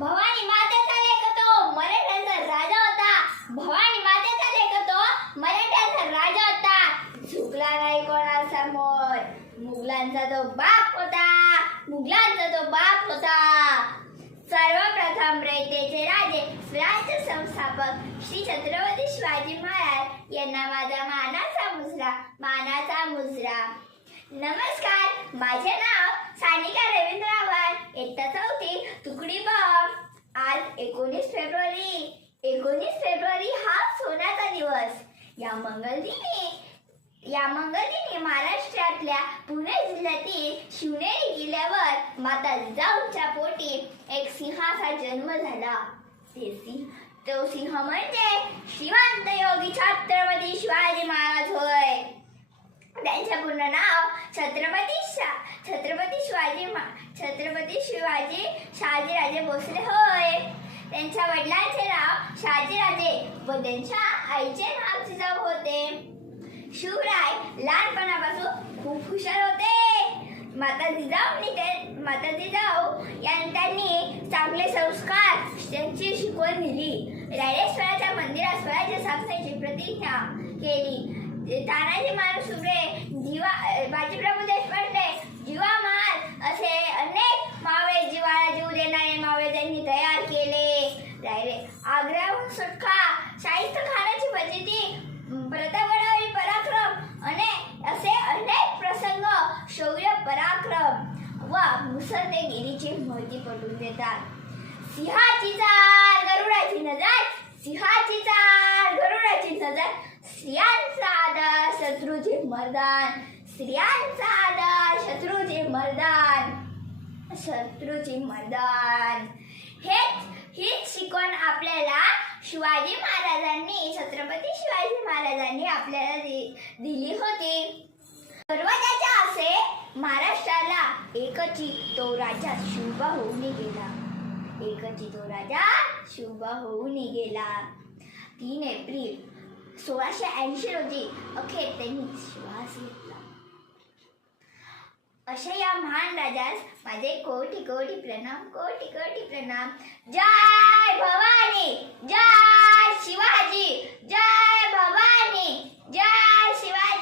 भवानी मातेचा लेख तो मराठ्यांचा राजा होता. भवानी मातेचा लेख तो मराठ्यांचा राजा होता. झुकला नाही कोणासमोर. मुघलांचा तो बाप होता. मुघलांचा तो बाप होता. सर्वप्रथम रयतेचे राजे स्वराज्य संस्थापक श्री छत्रपती शिवाजी महाराज यांना माझा मानाचा मुजरा. नमस्कार, माझे नाव सानिका रवींद्र आव्हाड, इयत्ता 4वी, तुकडी ब. आज 19 फेब्रुवारी हा सोन्याचा दिवस. या मंगळदिनी महाराष्ट्रातल्या पुणे जिल्ह्यातील शिवनेरी किल्ल्यावर माता जिजाऊच्या पोटी एक सिंहाचा जन्म झाला. तो सिंह म्हणजे श्रीमंत योगी छत्रपती शिवाजी महाराज होय. त्यांचे पूर्ण नाव छत्रपती शिवाजी शहाजीराजे भोसले होय. त्यांच्या वडिलांचे नाव शहाजीराजे व त्यांच्या आईचे नाव जिजाऊ होते. शिवराय लहानपणापासून खूप हुशार होते. माता जिजाऊ यांनी चांगले संस्कार त्यांची शिकवण दिली. रायरेश्वराच्या मंदिरात स्वराज्य स्थापनेची प्रतिज्ञा केली. तानाजी मालुसरे, बाजीप्रभू देशपांडे, जीवा महाल असे अनेक मावळे, जीवाला जीव देणारे मावळे त्यांनी तयार केले. आग्र्याहून सुटका, शाहिस्त खानाची फजिती, प्रतापगडावरील पराक्रम असे अनेक प्रसंग शौर्य पराक्रम व मुसलतेगिरीची महती पटवून देतात. सिंहाची चाल गरुडाची नजर, सिंहाची चाल गरुडाची नजर, स्त्रियांचा आदर शत्रूचे मर्दान, स्त्रियांचा आदर शत्रूचे मर्दान. हीच शिकवण आपल्याला छत्रपती शिवाजी महाराजांनी आपल्याला दिली होती. दरवाजाच्या असे महाराष्ट्राला एकची तो राजा शुभ होऊन गेला. 3 एप्रिल 1680 रोजी अखेर त्यांनी श्वास घेतला. अशा या महान राजास माझे कोटी कोटी प्रणाम. जय भवानी, जय शिवाजी, जय भवानी, जय शिवाजी.